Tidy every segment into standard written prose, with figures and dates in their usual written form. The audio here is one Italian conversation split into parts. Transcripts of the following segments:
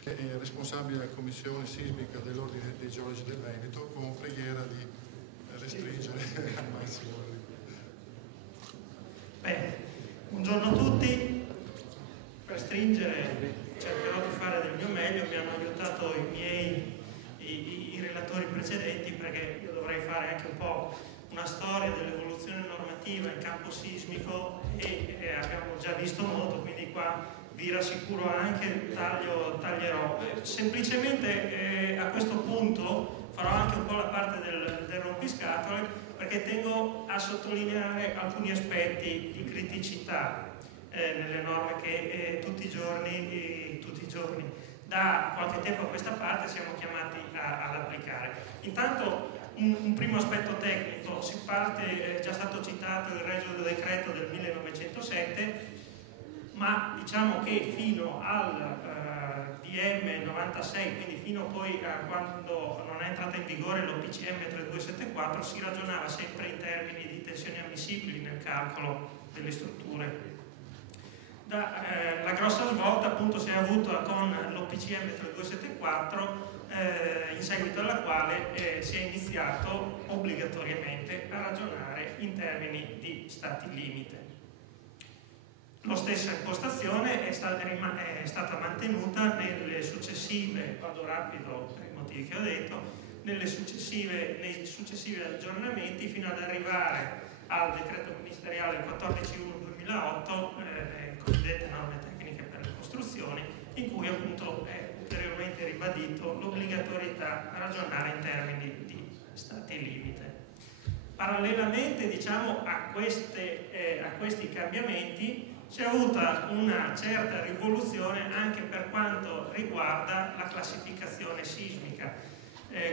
che è responsabile della commissione sismica dell'Ordine dei Geologi del Veneto, con preghiera di restringere al massimo. Bene, buongiorno a tutti. Per stringere cercherò di fare del mio meglio, mi hanno aiutato i relatori precedenti, perché io dovrei fare anche un po' una storia dell'evoluzione normativa in campo sismico e abbiamo già visto molto, quindi qua vi rassicuro anche taglierò. Semplicemente a questo punto farò anche un po' la parte del rompiscatole, perché tengo a sottolineare alcuni aspetti di criticità nelle norme che tutti i giorni da qualche tempo a questa parte siamo chiamati ad applicare. Intanto un primo aspetto tecnico: si parte, è già stato citato il Regio Decreto del 1907, ma diciamo che fino al DM 96, quindi fino poi a quando non è entrata in vigore l'OPCM 3274, si ragionava sempre in termini di tensioni ammissibili nel calcolo delle strutture. La grossa svolta appunto si è avuta con l'OPCM 3274, in seguito alla quale si è iniziato obbligatoriamente a ragionare in termini di stati limite. La stessa impostazione è stata mantenuta nelle successive, vado rapido per i motivi che ho detto, nei successivi aggiornamenti, fino ad arrivare al decreto ministeriale 14.1/2008, cosiddette norme tecniche per le costruzioni, in cui appunto è ulteriormente ribadito l'obbligatorietà a ragionare in termini di stati limite. Parallelamente, diciamo, a questi cambiamenti c'è avuta una certa rivoluzione anche per quanto riguarda la classificazione sismica.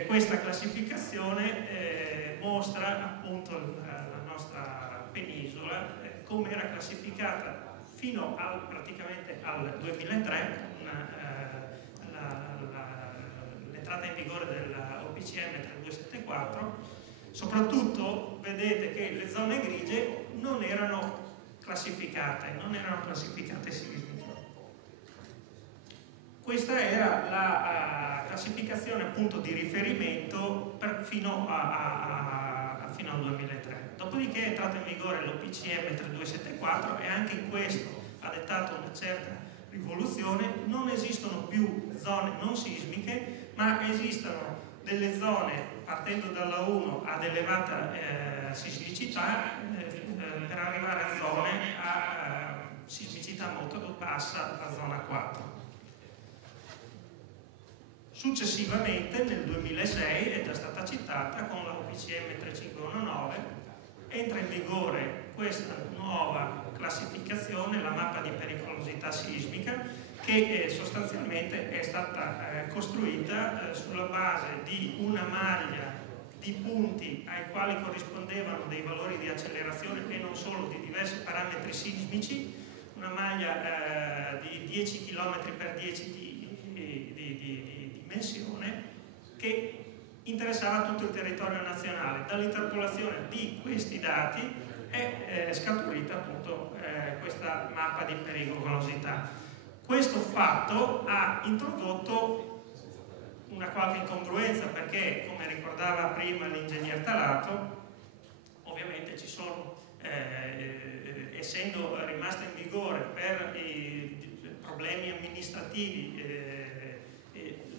Questa classificazione mostra appunto la nostra penisola come era classificata fino praticamente al 2003, l'entrata in vigore dell'OPCM 3274. Soprattutto vedete che le zone grigie non erano classificate sismiche. Questa era la classificazione appunto di riferimento fino al 2003. Dopodiché è entrata in vigore l'OPCM 3274 e anche in questo ha dettato una certa rivoluzione. Non esistono più zone non sismiche, ma esistono delle zone, partendo dalla 1 ad elevata sismicità, per arrivare a zone a sismicità molto bassa, la zona 4. Successivamente, nel 2006, è già stata citata, con la OPCM 3519, entra in vigore questa nuova classificazione, la mappa di pericolosità sismica, che sostanzialmente è stata costruita sulla base di una maglia di punti ai quali corrispondevano dei valori di accelerazione e non solo, di diversi parametri sismici, una maglia di 10 km per 10 di dimensione, che interessava tutto il territorio nazionale. Dall'interpolazione di questi dati è scaturita appunto questa mappa di pericolosità. Questo fatto ha introdotto una qualche incongruenza, perché, come ricordava prima l'ingegner Talato, ovviamente ci sono, essendo rimasta in vigore per i problemi amministrativi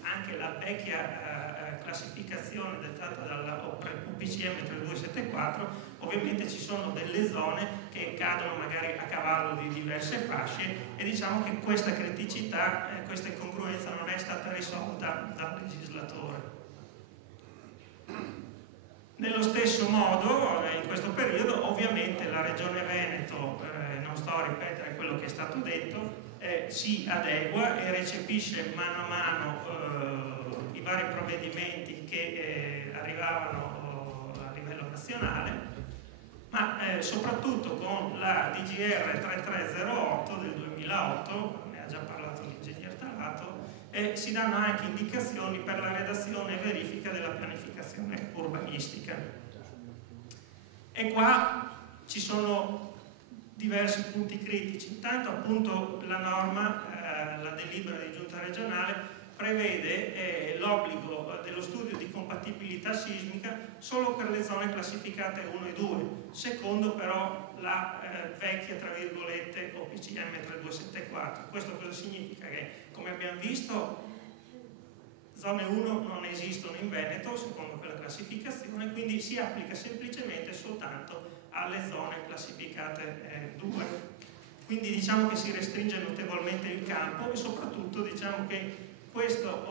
anche la vecchia classificazione dettata dalla UPCM 3274, ovviamente ci sono delle zone che cadono magari a cavallo di diverse fasce, e diciamo che questa criticità, questa incongruenza non è stata risolta dal legislatore. Nello stesso modo, in questo periodo, ovviamente la Regione Veneto, non sto a ripetere quello che è stato detto, si adegua e recepisce mano a mano i vari provvedimenti che arrivavano a livello nazionale, ma soprattutto con la DGR 3308 del 2008, ne ha già parlato l'ingegner Talato, si danno anche indicazioni per la redazione e verifica della pianificazione urbanistica. E qua ci sono diversi punti critici. Intanto appunto la norma, la delibera di giunta regionale, prevede l'obbligo dello studio di compatibilità sismica solo per le zone classificate 1 e 2, secondo però la vecchia, tra virgolette, OPCM 3274. Questo cosa significa? Che, come abbiamo visto, zone 1 non esistono in Veneto, secondo quella classificazione, quindi si applica semplicemente soltanto alle zone classificate 2. Quindi diciamo che si restringe notevolmente il campo e soprattutto diciamo che questo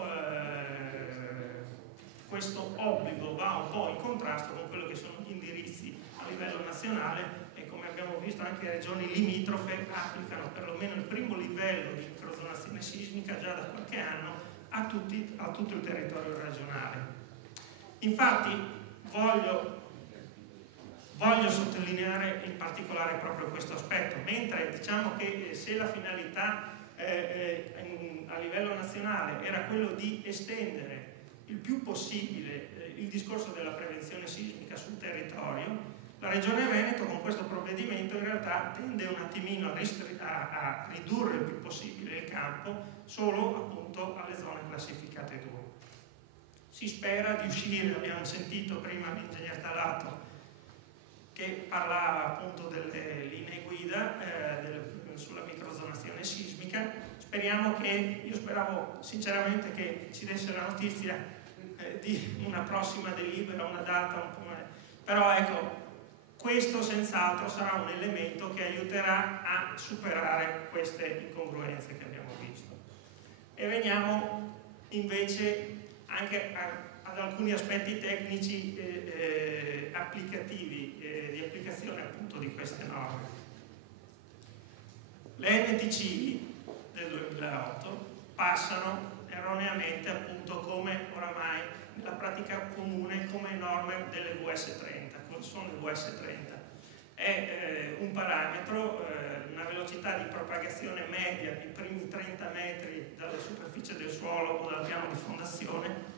obbligo va un po' in contrasto con quello che sono gli indirizzi a livello nazionale e, come abbiamo visto, anche regioni limitrofe applicano perlomeno il primo livello di microzonazione sismica già da qualche anno a tutto il territorio regionale. Infatti voglio sottolineare in particolare proprio questo aspetto, mentre diciamo che se la finalità a livello nazionale era quello di estendere il più possibile il discorso della prevenzione sismica sul territorio, la Regione Veneto con questo provvedimento in realtà tende un attimino a ridurre il più possibile il campo solo appunto alle zone classificate 2. Si spera di uscire, abbiamo sentito prima l'ingegner Talato che parlava appunto delle linee guida sulla microzonazione sismica. Io speravo sinceramente che ci desse la notizia di una prossima delibera, una data, però ecco, questo senz'altro sarà un elemento che aiuterà a superare queste incongruenze che abbiamo visto. E veniamo invece anche ad alcuni aspetti tecnici applicativi, di applicazione appunto di queste norme. Le NTC del 2008 passano erroneamente appunto come oramai nella pratica comune come norme delle VS30. Cosa sono le VS30? È un parametro, una velocità di propagazione media dei primi 30 metri dalla superficie del suolo o dal piano di fondazione,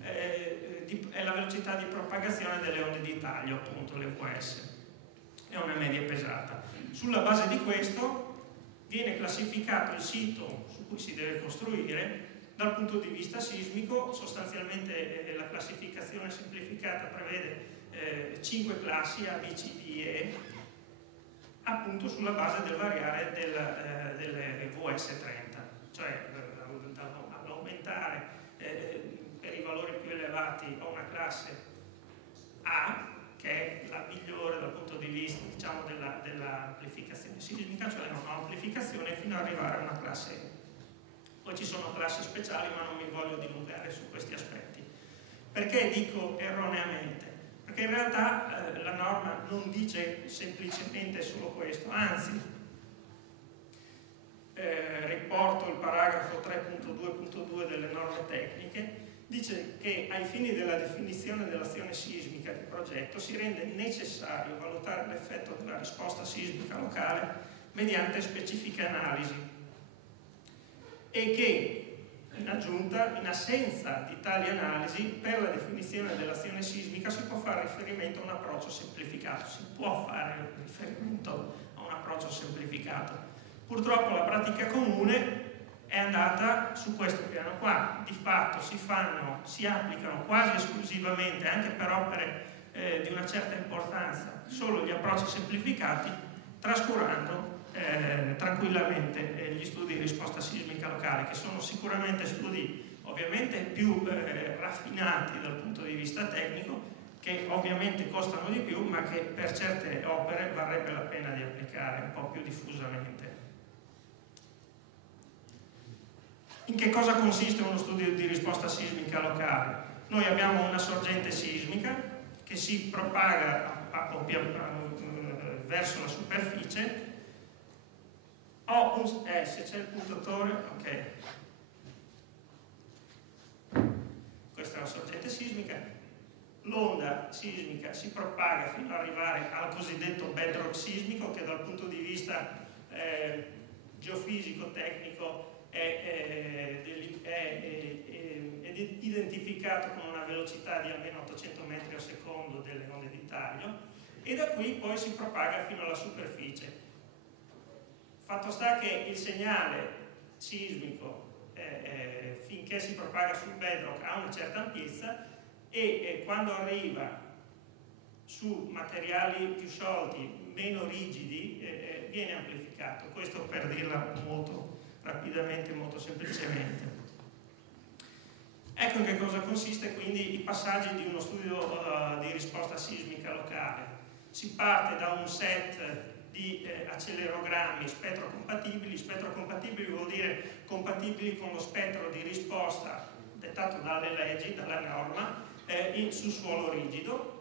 è la velocità di propagazione delle onde di taglio, appunto le VS. È una media pesata. Sulla base di questo viene classificato il sito su cui si deve costruire dal punto di vista sismico. Sostanzialmente la classificazione semplificata prevede 5 classi A, B, C, D, E, appunto sulla base del variare delle VS30, cioè all'aumentare per i valori più elevati a una classe A, che è la migliore dal punto di vista, diciamo, dell'amplificazione sismica, cioè un'amplificazione fino ad arrivare a una classe E. Poi ci sono classi speciali, ma non mi voglio dilungare su questi aspetti. Perché dico erroneamente? Perché in realtà la norma non dice semplicemente solo questo, anzi, riporto il paragrafo 3.2.2 delle norme tecniche, dice che ai fini della definizione dell'azione sismica di progetto si rende necessario valutare l'effetto della risposta sismica locale mediante specifiche analisi e che, in aggiunta, in assenza di tali analisi, per la definizione dell'azione sismica si può fare riferimento a un approccio semplificato. Si può fare riferimento a un approccio semplificato. Purtroppo la pratica comune è andata su questo piano qua. Di fatto si applicano quasi esclusivamente, anche per opere di una certa importanza, solo gli approcci semplificati, trascurando tranquillamente gli studi di risposta sismica locale, che sono sicuramente studi ovviamente più raffinati dal punto di vista tecnico, che ovviamente costano di più, ma che per certe opere varrebbe la pena di applicare un po' più diffusamente. In che cosa consiste uno studio di risposta sismica locale? Noi abbiamo una sorgente sismica che si propaga verso la superficie. Se c'è il puntatore, ok. Questa è la sorgente sismica. L'onda sismica si propaga fino ad arrivare al cosiddetto bedrock sismico, che dal punto di vista geofisico, tecnico, è identificato con una velocità di almeno 800 metri al secondo delle onde di taglio, e da qui poi si propaga fino alla superficie. Fatto sta che il segnale sismico, finché finché si propaga sul bedrock ha una certa ampiezza e quando arriva su materiali più sciolti, meno rigidi, viene amplificato. Questo per dirla molto rapidamente, molto semplicemente. Ecco in che cosa consiste quindi i passaggi di uno studio di risposta sismica locale. Si parte da un set di accelerogrammi spettrocompatibili. Spettrocompatibili vuol dire compatibili con lo spettro di risposta dettato dalle leggi, dalla norma, sul suolo rigido,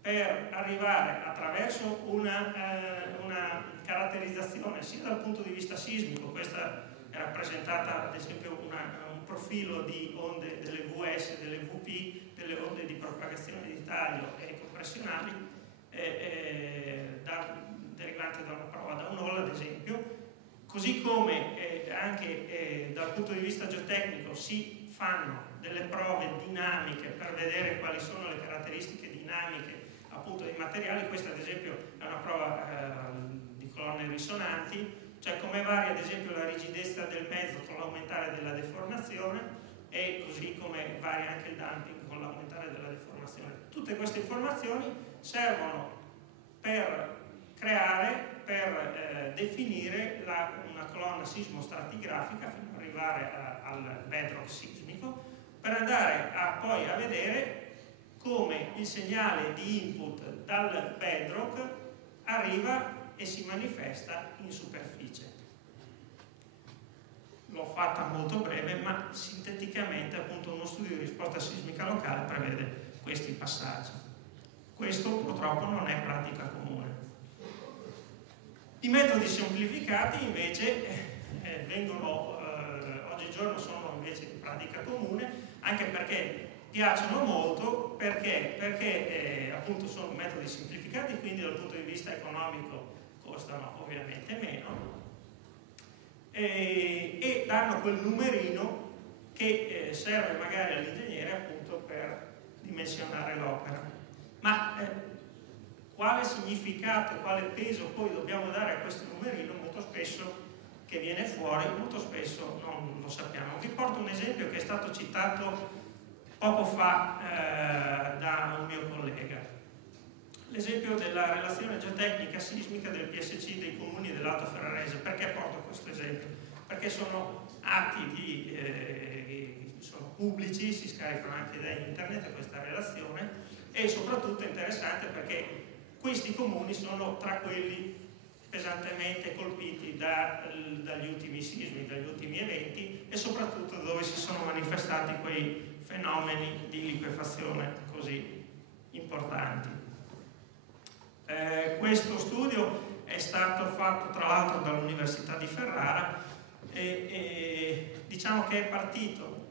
per arrivare attraverso una caratterizzazione sia dal punto di vista sismico. Questa è rappresentata ad esempio un profilo di onde delle VS, delle VP, delle onde di propagazione di taglio e compressionali derivanti da una prova da un'olla ad esempio, così come anche dal punto di vista geotecnico si fanno delle prove dinamiche per vedere quali sono le caratteristiche dinamiche appunto dei materiali. Questa ad esempio è una prova di colonne risonanti, cioè come varia ad esempio la rigidezza del mezzo con l'aumentare della deformazione e così come varia anche il damping con l'aumentare della deformazione. Tutte queste informazioni servono per creare, per definire una colonna sismostratigrafica fino ad arrivare al bedrock sismico, per andare poi a vedere come il segnale di input dal bedrock arriva e si manifesta in superficie. L'ho fatta molto breve, ma sinteticamente appunto uno studio di risposta sismica locale prevede questi passaggi. Questo purtroppo non è pratica comune. I metodi semplificati invece oggigiorno sono invece di pratica comune, anche perché piacciono molto, perché appunto sono metodi semplificati, quindi dal punto di vista economico costano ovviamente meno e danno quel numerino che serve magari all'ingegnere appunto per dimensionare l'opera. Ma quale significato e quale peso poi dobbiamo dare a questo numerino molto spesso che viene fuori, molto spesso non lo sappiamo. Vi porto un esempio che è stato citato poco fa da un mio collega. L'esempio della relazione geotecnica sismica del PSC dei comuni dell'Alto Ferrarese. Perché porto questo esempio? Perché sono atti sono pubblici, si scaricano anche da internet questa relazione, e soprattutto è interessante perché questi comuni sono tra quelli pesantemente colpiti dagli ultimi sismi, dagli ultimi eventi, e soprattutto dove si sono manifestati quei fenomeni di liquefazione così importanti. Questo studio è stato fatto tra l'altro dall'Università di Ferrara e diciamo che è partito,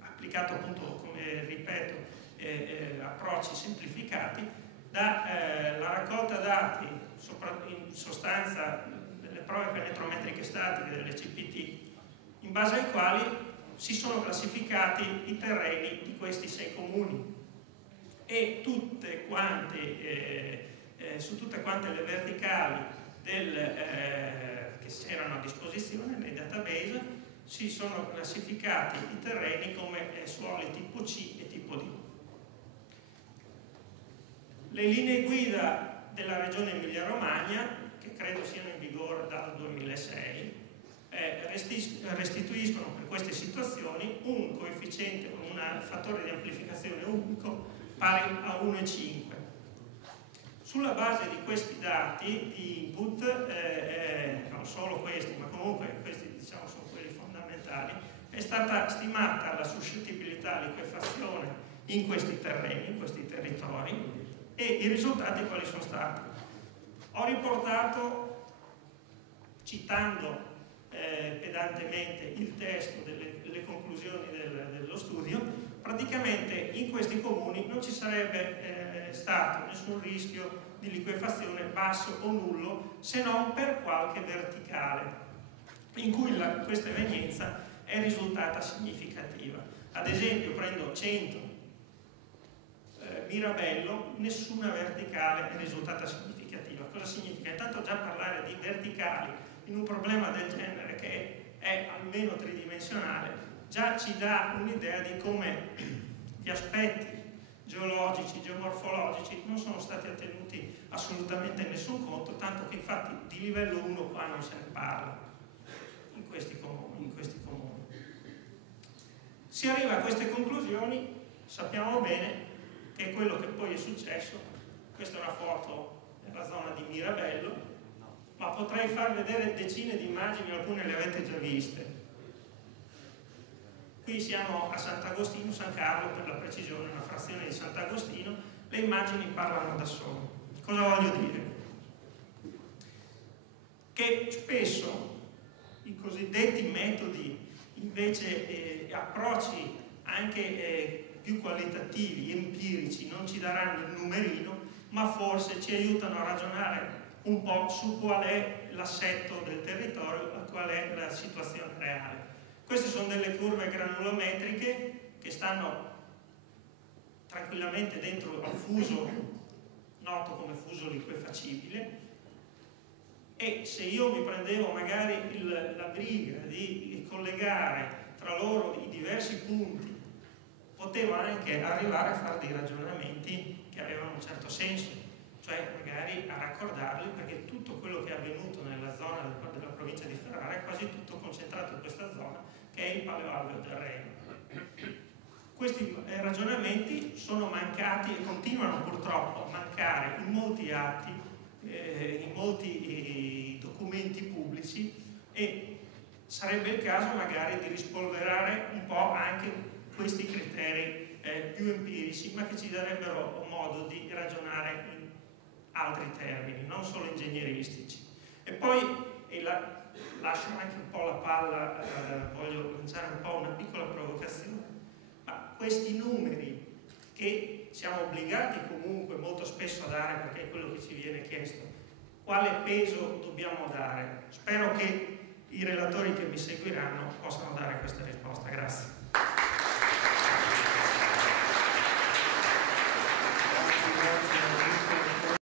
applicato appunto, come ripeto, approcci semplificati, dalla raccolta dati, in sostanza delle prove penetrometriche statiche delle CPT, in base ai quali si sono classificati i terreni di questi 6 comuni e su tutte quante le verticali che erano a disposizione nei database si sono classificati i terreni come suoli tipo C e tipo D. Le linee guida della regione Emilia-Romagna, che credo siano in vigore dal 2006, restituiscono per queste situazioni un coefficiente, un fattore di amplificazione unico pari a 1,5. Sulla base di questi dati di input, non solo questi, ma comunque questi diciamo sono quelli fondamentali, è stata stimata la suscettibilità a liquefazione in questi terreni, in questi territori, e i risultati quali sono stati? Ho riportato, citando pedantemente il testo delle conclusioni dello studio, praticamente in questi comuni non ci sarebbe stato nessun rischio di liquefazione basso o nullo, se non per qualche verticale in cui questa evenienza è risultata significativa. Ad esempio prendo 100 Mirabello, nessuna verticale è risultata significativa. Cosa significa? Intanto già parlare di verticali in un problema del genere che è almeno tridimensionale già ci ci dà un'idea di come gli aspetti geologici, geomorfologici non sono stati tenuti assolutamente in nessun conto, tanto che infatti di livello 1 qua non se ne parla in questi comuni. Si arriva a queste conclusioni, sappiamo bene che è quello che poi è successo. Questa è una foto nella zona di Mirabello, ma potrei far vedere decine di immagini, alcune le avete già viste. Qui siamo a Sant'Agostino, San Carlo per la precisione, una frazione di Sant'Agostino, le immagini parlano da sole. Cosa voglio dire? Che spesso i cosiddetti metodi, invece approcci anche più qualitativi, empirici, non ci daranno il numerino, ma forse ci aiutano a ragionare un po' su qual è l'assetto del territorio, qual è la situazione reale. Queste sono delle curve granulometriche che stanno tranquillamente dentro al fuso, noto come fuso liquefacibile, e se io mi prendevo magari la briga di collegare tra loro i diversi punti, potevo anche arrivare a fare dei ragionamenti che avevano un certo senso, cioè magari a raccordarli, perché tutto quello che è avvenuto nella zona della provincia di Ferrara è quasi tutto concentrato in questa zona, che è il Paleoalveo del Reno. Questi ragionamenti sono mancati e continuano purtroppo a mancare in molti atti, in molti documenti pubblici, e sarebbe il caso magari di rispolverare un po' anche questi criteri più empirici, ma che ci darebbero modo di ragionare in altri termini, non solo ingegneristici. E poi lascio anche un po' la palla, voglio lanciare un po' una piccola provocazione, ma questi numeri che siamo obbligati comunque molto spesso a dare, perché è quello che ci viene chiesto, quale peso dobbiamo dare? Spero che i relatori che mi seguiranno possano dare questa risposta. Grazie.